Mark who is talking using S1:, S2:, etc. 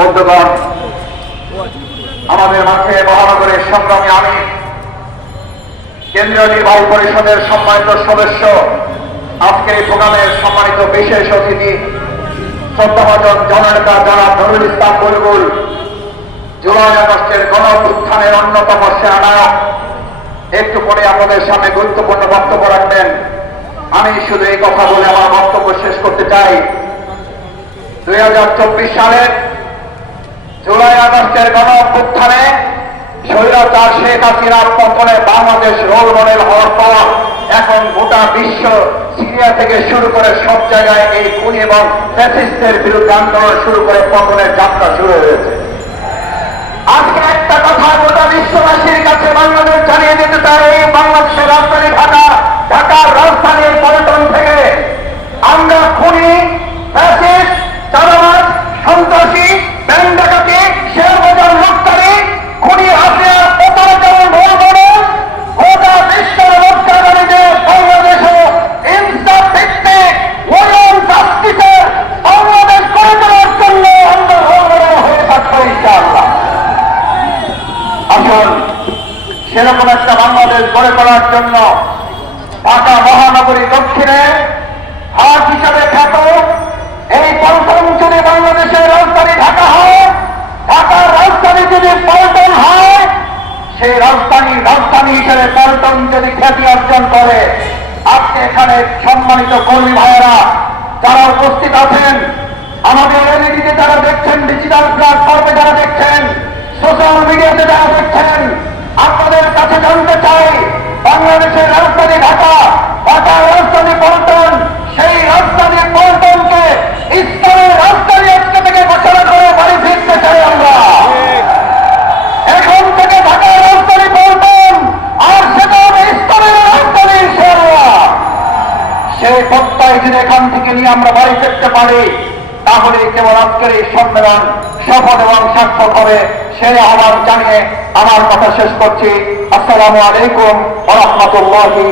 S1: বন্ধুগণ আমাদের মাঝে মহানগরের সংগ্রামী আমি কেন্দ্রীয় নির্বাহী পরিষদের সম্মানিত সদস্য, আজকের এই প্রোগ্রামের সম্মানিত বিশেষ অতিথি, শ্রদ্ধাভাজন জননেতা যারা নুরুল ইসলাম বুলবুল, জুলাই আগস্টের গণ উত্থানের অন্যতম সেনানায়ক একটু পরে আপনাদের সামনে গুরুত্বপূর্ণ বক্তব্য রাখবেন। আমি শুধু এই কথা বলে আমার বক্তব্য শেষ করতে চাই। দুই সালের জুলাই আগস্টের গণ অভ্যুত্থানে স্বৈরাচার শেখ হাসিনার পতনে বাংলাদেশ রোল মডেল হওয়ার পর এখন গোটা বিশ্ব সিরিয়া থেকে শুরু করে সব জায়গায় এই খুনি এবং ফ্যাসিস্টের বিরুদ্ধে আন্দোলন শুরু করে পতনের যাত্রা শুরু হয়েছে। আজকে একটা কথা গোটা বিশ্ববাসীর কাছে বাংলাদেশ জানিয়ে দিতে চাই। সেরকম একটা বাংলাদেশ গড়ে তোলার জন্য ঢাকা মহানগরী দক্ষিণে হাট হিসাবে খ্যাত। এই পল্টন যদি বাংলাদেশের রাজধানী ঢাকা হয়, ঢাকার রাজধানী যদি পল্টন হয়, সেই রাজধানী রাজধানী হিসেবে পল্টন যদি খ্যাতি অর্জন করে আজকে এখানে সম্মানিত কর্মী ভাইয়েরা, যারা উপস্থিত আছেন, আমাদের এলইডিতে যারা দেখছেন ডিজিটাল প্ল্যাটফর্মে যারা দেখছেন সোশ্যাল মিডিয়াতে যারা দেখছেন আপনাদের কাছে জানতে চাই বাংলাদেশের রাজধানী ঢাকা ঢাকার রাজধানী পল্টন, সেই রাজধানী পল্টনকে ইসলামের রাজধানী আজকে থেকে ঘোষণা করে বাড়ি ফিরতে চাই আমরা। এখন থেকে ঢাকার রাজধানী পল্টন, আর সেটা হবে ইসলামের রাজধানী সেই প্রত্যয় যদি এখান থেকে নিয়ে আমরা বাড়ি ফিরতে পারি। তাহলে কেবল আজকের এই সম্মেলন সফল এবং সার্থক হবে, সে আহ্বান জানিয়ে আমার কথা শেষ করছি। আসসালামু আলাইকুম রহমতুল্লাহি